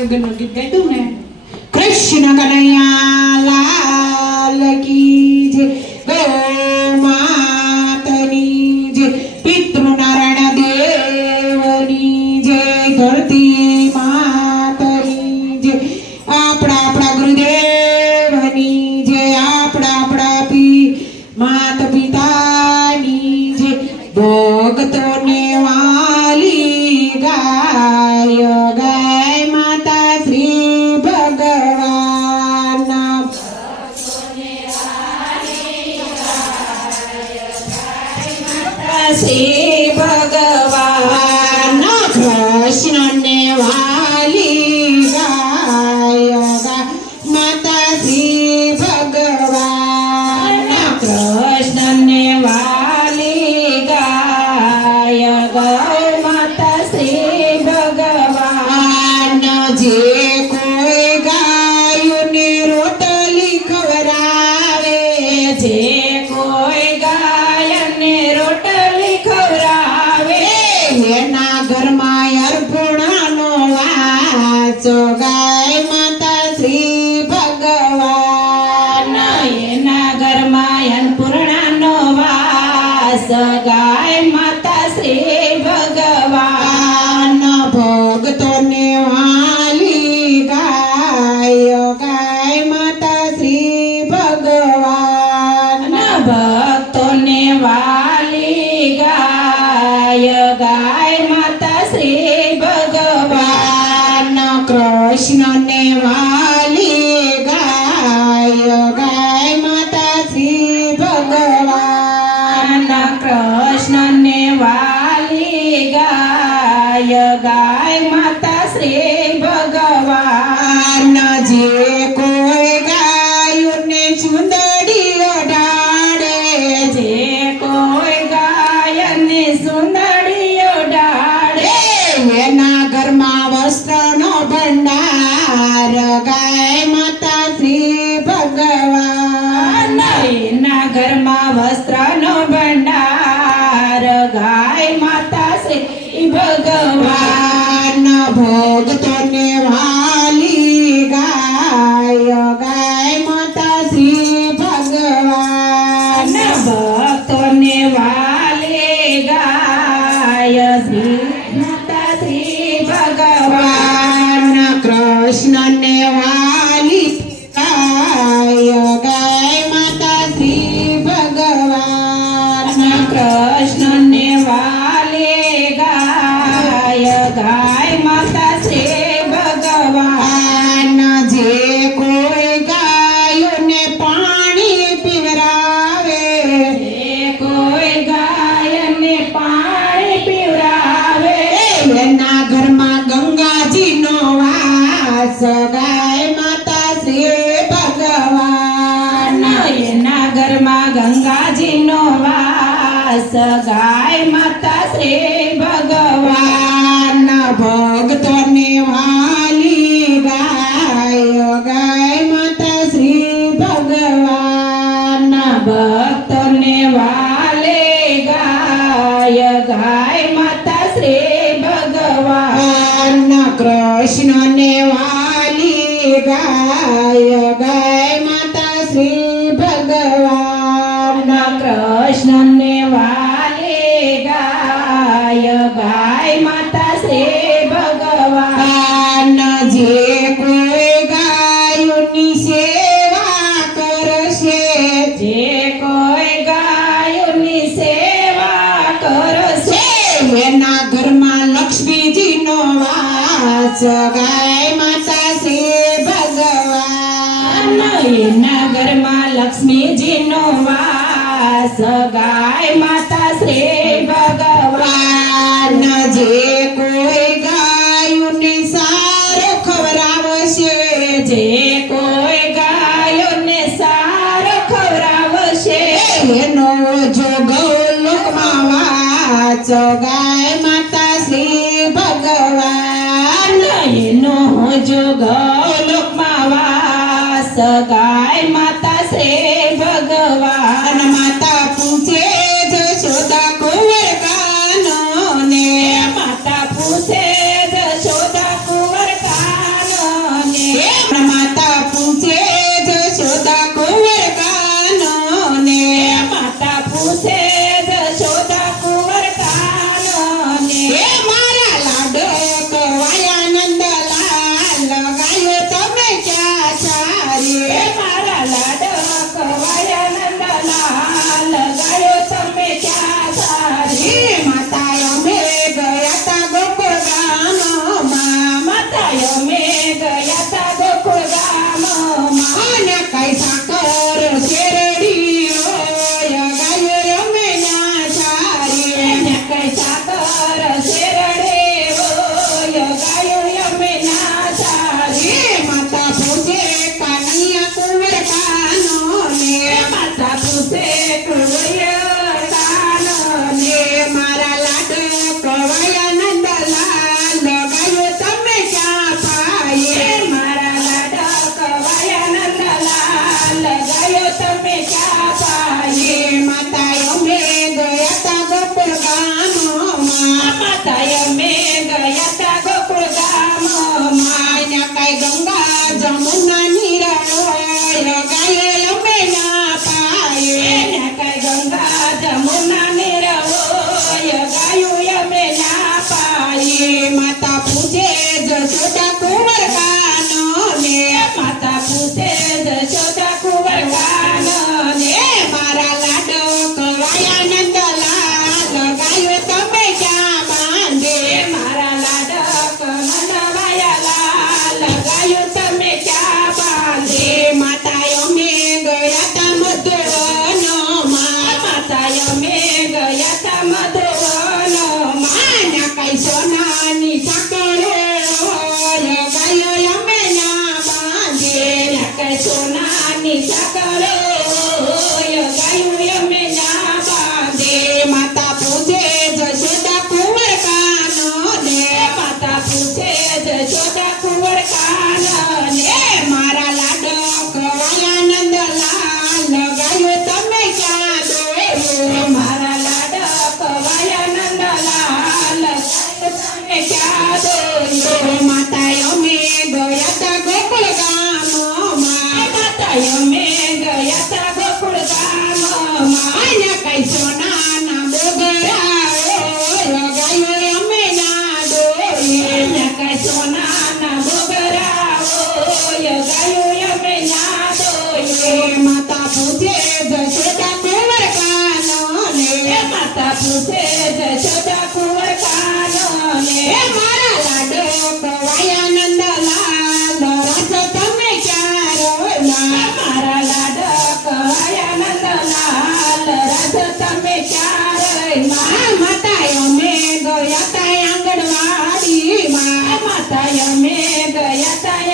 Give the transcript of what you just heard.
વગરનું ગીત ગાઈ દઉં ને. કૃષ્ણ કનૈયા લાલ કી જય, ગૌ માતની જય, પિતૃ નારાયણ દેવની જય, ધરતી માતની જય, આપણા ગુરુદેવની જય, આપણા માત પિતાની જય, ભક્તોને વાલી ગાય ગાય માતા શ્રી ભગવાન. શ્રી ભગવાન કૃષ્ણને વાલી ગાય ગાય માતા શ્રી ભગવાન. કૃષ્ણને વાલી ગાય ગાય માતા શ્રી ભગવાન. જે કોઈ ગાયોને રોટલી ખવડાવે, જે કોઈ ગાયને રોટલી ખવડાવે, એના ઘરમાં અર્પણાનો વાસ ગાય માતા શ્રી ભગવાન. એના ઘરમાં અન્નપૂર્ણાનો વાસ ગાય માતા શ્રી ભગવાન. ભક્તોને વાલી ગાય ગાય માતા શ્રી ભગવાન. ભક્તોને વાલી ગાય ગાય માતા શ્રી ભગવાન. કૃષ્ણને વાલી ગાય ગાય માતા શ્રી ભગવાન. કૃષ્ણને વાલી ગાય ગાય માતા શ્રી ભગવાન. જે કોઈ ગાયોને ચુંદડી ઓઢાડે, જે કોઈ ગાયને સુંદડી ઓઢાડે, એના ઘરમાં વસ્ત્રનો ભંડાર ગાય માતા શ્રી ભગવાન. એના ઘરમાં વસ્ત્રનો ભંડાર ગાય માતા શ્રી ભગવાન. ભક્તોને વાલી ગાય ગાય માતા શ્રી ભગવાન. ભક્તોને વાલી ગાય શ્રી માતા શ્રી ભગવાન. કૃષ્ણને વાલી ગાય ગાય માતા શ્રી ભગવાન. કૃષ્ણને વાલી ગાય ગાય માતા શ્રી ભગવાન. જે કોઈ ગાયોને પાણી પીવરાવે, જે કોઈ ગાયને પાણી પીવરાવે, એના ઘરમાં ગંગાજીનો વાસ ગાય માતા શ્રી ભગવાન. એના ઘરમાં ગંગાજીનો વાસ ગાય માતા શ્રી ભગવાન. ભક્તોને વાલી ગાય ગાય માતા શ્રી ભગવાન. ભક્તોને વાલી ગાય ગાય માતા શ્રી ભગવાન. કૃષ્ણને વાલી ગાય ગાય માતા શ્રી ભગવાન. કૃષ્ણને વાલી ગાય ગાય માતા શ્રી ભગવાન. જે કોઈ ગાયોની સેવા કરશે, જે કોઈ ગાયોની સેવા કરશે, એના ઘરમાં લક્ષ્મીજીનો વાસ ગાય માતા શ્રી ભગવાન. એના ઘરમાં લક્ષ્મીજીનો વાસ ગાય માતા શ્રી ભગવાન. જે કોઈ ગાયોને સારો ખવડાવશે, જે કોઈ ગાયોને સારો ખવડાવશે, એનો જો ગૌલોકમાં વાસ ગાય માતા શ્રી ભગવાન. એનો જો ગૌલોકમાં વાસ ગાય માતા શ્રી ભગવાન. માતા પૂછે જશોદા કુંવર કાનો ને, માતા પૂછે જશોદા કુંવર કાનો કાંઈ સોનાના બોગરાઓ ગાયો અમે ના દોઈએ કાંઈ સોનાના બોગરાઓ ગાયો અમે ના દોઈએ માતા પૂછે જશોદા કુંવર કાનને માતા પૂછે જશોદા કુંવર કાનને મારા લાડો કવાયા નંદલાલ રાસો તમે ક્યાં મારા લાડા કવાયા નંદલાલ રાજ તમે ક્યાં માતા અમે ગયા તા આંગણવાડીમાં માતા અમે ગયા તા